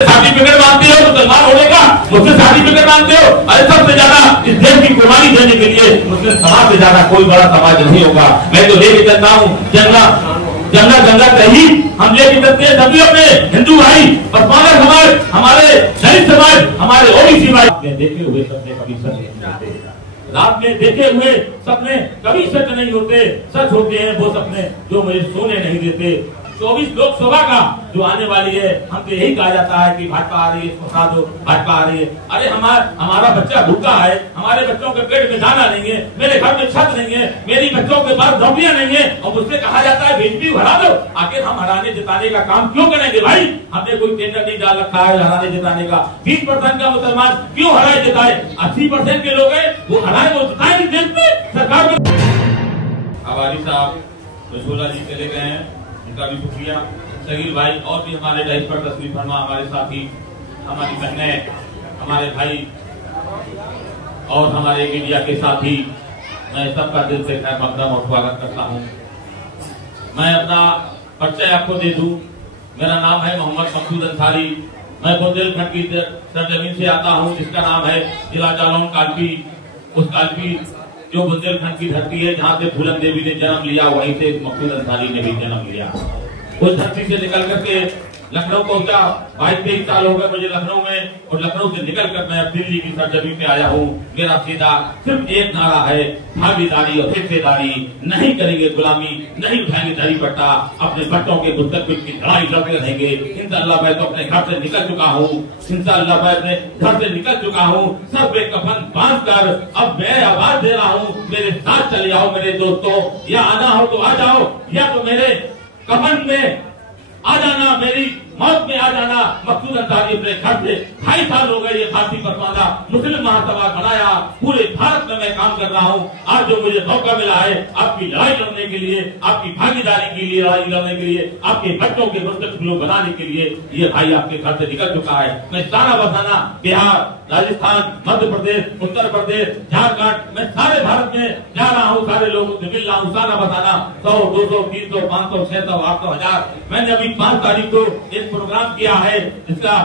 Certificate मांगते हो मुसलमान होने का, मुझसे सर्टिफिकेट मांगते हो। अरे सबसे ज्यादा इस देश की कुर्बानी देने के लिए मुस्लिम समाज से ज्यादा कोई बड़ा समाज नहीं होगा। मैं तो लेके चलता हूँ जंगा जंगा जंगा कहीं हम लेके चलते हैं सभी अपने हिंदू भाई, पसमाना समाज, हमारे दलित समाज, हमारे ओबीसी भाई। देखे हुए सपने कभी सच नहीं होते, रात में देखे हुए सपने कभी सच नहीं होते। सच होते हैं वो सपने जो मुझे सोने नहीं देते। 24 लोकसभा का जो आने वाली है, हमसे यही कहा जाता है कि भाजपा आ रही है, इसको साथ दो, भाजपा आ रही है। अरे हमारा बच्चा भूखा है, हमारे बच्चों के पेट में दाना नहीं है, मेरे घर में छत नहीं है, मेरी बच्चों के पास नौकरियां नहीं है, और मुझसे कहा जाता है बीजेपी हरा दो। आखिर हम हराने जिताने का काम क्यों करेंगे भाई? हमने कोई टेंडर नहीं डाल रखा है हराने जिताने का। 20% का मुसलमान क्यों हराए जिताए? 80% के लोग हैं वो हराए वो जिताए देश में सरकार में। आवारी साहब रसोला जी चले गए हैं, उनका भी शुक्रिया। शकील भाई और भी हमारे डाइस पर तस्वीर फरमा, हमारे साथी, हमारी बहनें, हमारे भाई और हमारे मीडिया के साथी, मैं सबका दिल से खैर मकदम और स्वागत करता हूँ। मैं अपना परिचय आपको दे दूं। मेरा नाम है मोहम्मद मकसूद अंसारी। मैं बुंदेलखंड की सरजमीन से आता हूँ जिसका नाम है जिला जालौन कालपी। उस कालपी जो बुंदेलखंड की धरती है जहाँ से फूलन देवी ने जन्म लिया, वहीं से मकसूद अंसारी ने भी जन्म लिया। उस धरती से निकल करके लखनऊ पहुंचा। 22-23 साल हो गए मुझे लखनऊ में, और लखनऊ से निकल कर मैं अब दिल्ली की सरजमीन पे आया हूँ। मेरा सीधा सिर्फ एक नारा है, भागीदारी और हिस्सेदारी। नहीं करेंगे गुलामी, नहीं उठाएंगे दरी पट्टा, अपने बच्चों के मुस्तकबिल की लड़ाई लड़ते रहेंगे। इंशाअल्लाह मैं तो अपने घर से निकल चुका हूँ, इंशाअल्लाह मैं अपने घर से निकल चुका हूँ। सर पे कफन बांध कर अब मैं आवाज दे रहा हूँ, मेरे साथ चले आओ मेरे दोस्तों। या आना हो तो आ जाओ, या तो मेरे कफन में आ जाना, मेरी मौत में आ जाना। मकसूद अंसारी अपने घर से 2.5 साल हो गए ये भारतीय पसमानदा मुस्लिम महासभा बनाया। पूरे भारत में मैं काम कर रहा हूँ। आज जो मुझे मौका मिला है आपकी लड़ाई लड़ने के लिए, आपकी भागीदारी के लिए, लड़ाई लड़ने के लिए, आपके बच्चों के मुस्तकबिल बनाने के लिए, ये भाई आपके घर से निकल चुका है। मैं सारा बसाना बिहार, राजस्थान, मध्य प्रदेश, उत्तर प्रदेश, झारखंड, मैं सारे भारत में जा रहा हूँ, सारे लोगों से मिल रहा हूँ। सारा बसाना 100, 200, 300, 500, 600, 800, 1000। मैंने अभी 5 तारीख को एक प्रोग्राम किया है जिसका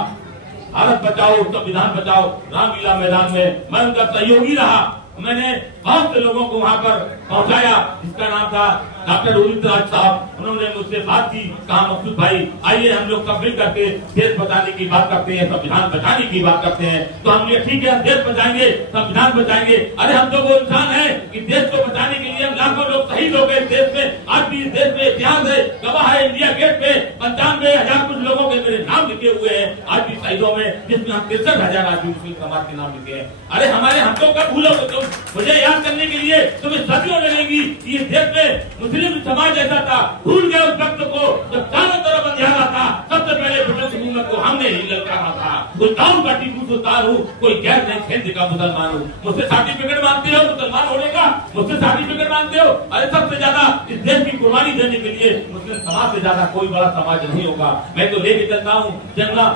भारत बचाओ संविधान बचाओ रामलीला मैदान में मैं उनका सहयोगी रहा। मैंने बहुत से लोगों को वहां पर पहुंचाया, जिसका नाम था डॉक्टर उदित राज साहब। उन्होंने मुझसे बात की, कहा मकसूद भाई आइए हम लोग सब मिल करके देश बचाने की बात करते हैं, संविधान बचाने की बात करते हैं। तो हम ये ठीक है, हम देश बचाएंगे, संविधान बचाएंगे। अरे हम तो वो इंसान है कि देश को बचाने के लिए हम लाखों लोग शहीद हो गए देश में। आज भी इस देश में इतिहास है, गवाह है इंडिया गेट पे 95,000 कुछ लोगों के मेरे नाम लिखे हुए हैं आज भी शहीदों में, जिसमें हम 63,000 आदमी मुस्लिम समाज के नाम लिखे हैं। अरे हमारे हमको कब भूलोगे तुम? मुझे याद करने के लिए तुम्हें सदियों लगेगी। ये देश में मुस्लिम समाज ऐसा था, भूल गए उस वक्त को जब चारों तरफ अंधेरा था। सबसे पहले ब्रिटिश हुकूमत को हमने ही ललकारा था। गुलतान का टीपू सुल्तान हूँ, कोई गैर नहीं खेल का मुसलमान हूँ। मुझसे सर्टिफिकेट मांगते हो मुसलमान होने का, मुझसे सर्टिफिकेट मांगते हो। अरे सबसे ज्यादा इस देश की कुर्बानी देने के लिए मुस्लिम समाज से ज्यादा कोई बड़ा समाज नहीं होगा। मैं तो लेके चलता हूँ जंगा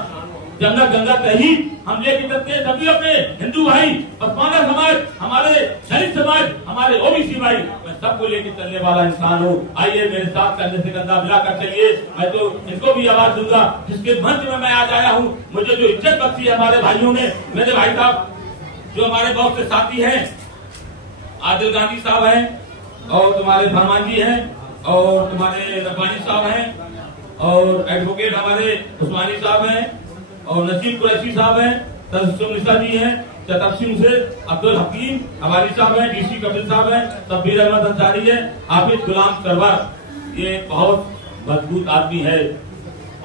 जंगा कहीं हम लेके चलते हैं सभी अपने हिंदू भाई, पसमाना समाज, हमारे दलित समाज, हमारे ओबीसी भाई, मैं सबको लेके चलने वाला इंसान हूँ। आइए मेरे साथ कंधे से कंधा मिलाकर चलिए। मैं तो इनको भी आवाज दूंगा जिसके मंच में मैं आज आया हूँ। मुझे जो इज्जत बख्शी है हमारे भाइयों ने, मेरे भाई साहब जो हमारे बहुत से साथी हैं, आदिल गांधी साहब हैं, और तुम्हारे फरमान जी हैं, और तुम्हारे रब्बानी साहब हैं, और एडवोकेट हमारे उस्मानी साहब हैं, और नसीम कुरैशी साहब हैं, तबस्सुम निसा जी हैं, तबस्सुम से अब्दुल हकीम हमारी साहब हैं, डीसी कपिल साहब हैं, शब्बीर अहमद अंसारी है, हाफिज गुलाम सरवर। ये बहुत मजबूत आदमी है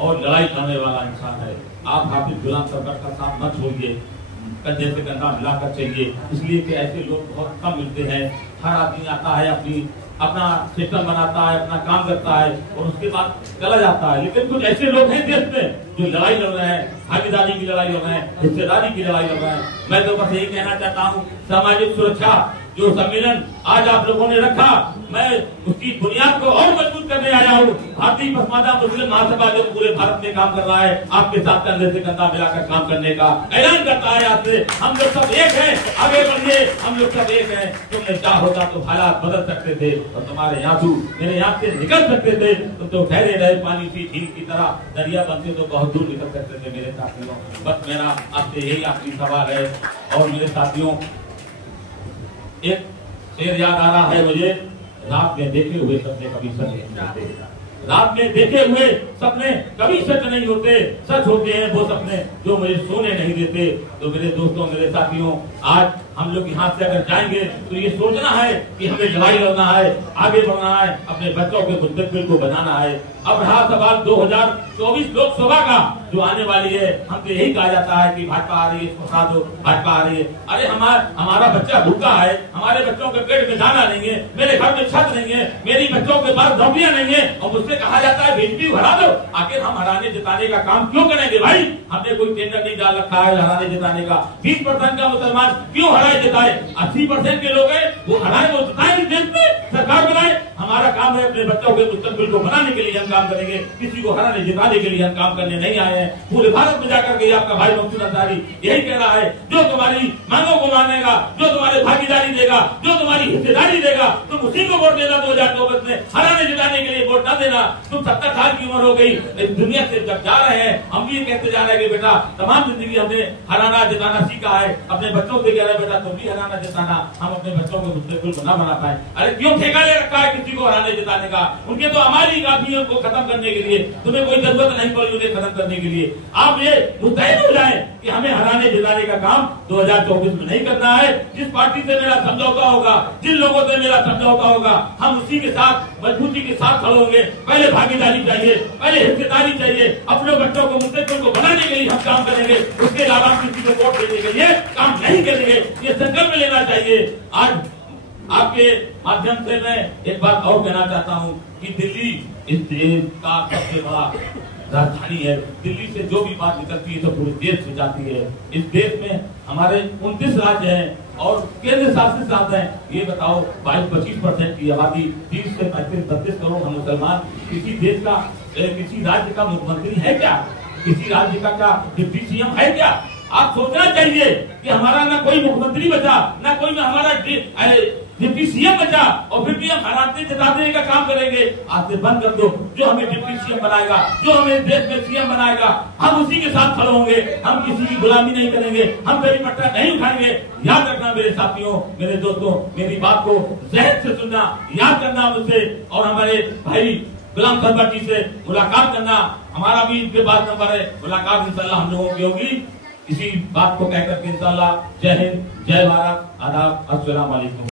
और लड़ाई करने वाला इंसान है। आप हाफिज गुलाम सरवर का साथ मत छोड़िए, कंधे से कंधा मिलाकर चाहिए, इसलिए कि ऐसे लोग बहुत कम मिलते हैं। हर आदमी आता है, अपना सिस्टम बनाता है, अपना काम करता है और उसके बाद चला जाता है। लेकिन कुछ ऐसे लोग हैं देश में जो लड़ाई लड़ रहे हैं, भागीदारी की लड़ाई लड़ रहे हैं, हिस्सेदारी की लड़ाई लड़ रहे हैं। मैं तो बस यही कहना चाहता हूँ, सामाजिक सुरक्षा जो सम्मेलन आज आप लोगों ने रखा, मैं उसकी बुनियाद को और मजबूत करने आया हूँ। भारतीय पसमानदा मुस्लिम महासभा जो पूरे भारत में काम कर रहा है, आपके साथ कंधे से कंधा मिलाकर काम करने का ऐलान करता है। आज से हम लोग सब एक हैं, आगे बढ़िए, हम लोग सब एक हैं। तुमने चाह होता तो हालात बदल सकते थे और तुम्हारे आंसू मेरे आंख से निकल सकते थे। तुम तो ठहरे रहे पानी की झील की तरह, दरिया बनते तो बहुत दूर निकल सकते थे मेरे साथियों। बस मेरा आपसे यही आखिरी सवाल है। और मेरे साथियों, एक शेर याद आ रहा है मुझे, रात में देखे हुए सपने कभी सच नहीं होते। रात में देखे हुए सपने कभी सच नहीं होते। सच होते हैं वो सपने जो मुझे सोने नहीं देते। तो मेरे दोस्तों, मेरे साथियों, आज हम लोग यहाँ से अगर जाएंगे तो ये सोचना है कि हमें लड़ाई लड़ना है, आगे बढ़ना है, अपने बच्चों के मुस्तकबिल को बनाना है। अब रहा सवाल 2024 लोकसभा का जो आने वाली है, हमसे यही कहा जाता है कि भाजपा आ रही है, इसको हटा दो, भाजपा आ रही है। अरे हमारा बच्चा भूखा है, हमारे बच्चों के पेट में दाना नहीं है, मेरे घर में छत नहीं है, मेरी बच्चों के पास नौकरियां नहीं है, और मुझसे कहा जाता है बीजेपी हरा दो। आखिर हम हराने जिताने का काम क्यों करेंगे भाई? हमने कोई टेंडर नहीं डाल रखा है हराने जिताने का। 20% का मुसलमान क्यों हराए जिताए? 80% के लोग हैं वो हराए, वो जिताए देश में सरकार बनाए। हमारा काम है अपने बच्चों के मुस्तकबिल को बनाने के लिए हम काम करेंगे, किसी को हराने जिताने के लिए हम काम करने नहीं आए हैं। पूरे भारत में जाकर के आपका भाई मकसूद अंसारी यही कह रहा है, जो तुम्हारी मांगों को मानेगा, जो तुम्हारे भागीदारी देगा, जो तुम्हारी हिस्सेदारी देगा, तुम उसी को वोट देना। 2024 में हराने जिताने के लिए वोट न देना। तुम 70 साल की उम्र हो गई, इस दुनिया से जब जा रहे हैं, हम भी कहते जा रहे हैं कि बेटा तमाम जिंदगी हमने हराना जिताना सीखा है। अपने बच्चों से कह रहे बेटा तुम भी हराना जिताना, हम अपने बच्चों को मुस्तकबिल को न बना पाए। अरे क्यों ठेका ले रखा है किसी को हराने जिताने का? उनके तो हमारी काफी है उनको खत्म करने के लिए, तुम्हें कोई जरूरत नहीं पड़ी उन्हें खत्म करने के लिए। आप ये मुस्तैद हो जाए कि हमें हराने जिताने का काम 2024 में नहीं करना है। जिस पार्टी से मेरा समझौता होगा, जिन लोगों से मेरा समझौता होगा, हम उसी के साथ मजबूती के साथ खड़े होंगे। पहले भागीदारी चाहिए, पहले हिस्सेदारी चाहिए, अपने बच्चों को मुस्तकबिल को बनाने के लिए हम काम करेंगे। उसके अलावा किसी को वोट देने के लिए काम नहीं करेंगे, ये संकल्प लेना चाहिए। आज आपके माध्यम से मैं एक बात और कहना चाहता हूँ कि दिल्ली इस देश का सबसे बड़ा राजधानी है। दिल्ली से जो भी बात निकलती है तो पूरे देश में जाती है। इस देश में हमारे 29 राज्य हैं और केंद्र शासित राज्य हैं। ये बताओ 22-25% की आबादी, 30 से 35-32 करोड़ हम मुसलमान। किसी देश का किसी राज्य का मुख्यमंत्री है क्या? किसी राज्य का क्या डिप्टी सीएम है क्या? आप सोचना चाहिए कि हमारा ना कोई मुख्यमंत्री बचा, ना कोई हमारा डिप्टी सीएम बचा, और फिर भी हम हराते जिताने का काम करेंगे। आज से बंद कर दो। जो हमें डिप्टी सीएम बनाएगा, जो हमें देश में सीएम बनाएगा, हम उसी के साथ खड़े होंगे। हम किसी की गुलामी नहीं करेंगे, हम कभी पट्टा नहीं उठाएंगे। याद रखना मेरे साथियों, मेरे दोस्तों, मेरी बात को जहन से सुनना, याद करना मुझसे, और हमारे भाई गुलाम खरबा जी से मुलाकात करना। हमारा भी इनके पास नंबर है, मुलाकात इंशाल्लाह हम लोगों की होगी। इसी बात को कहकर के इंशाल्लाह जय हिंद, जय भारत, आदाब, अस्सलाम वालेकुम।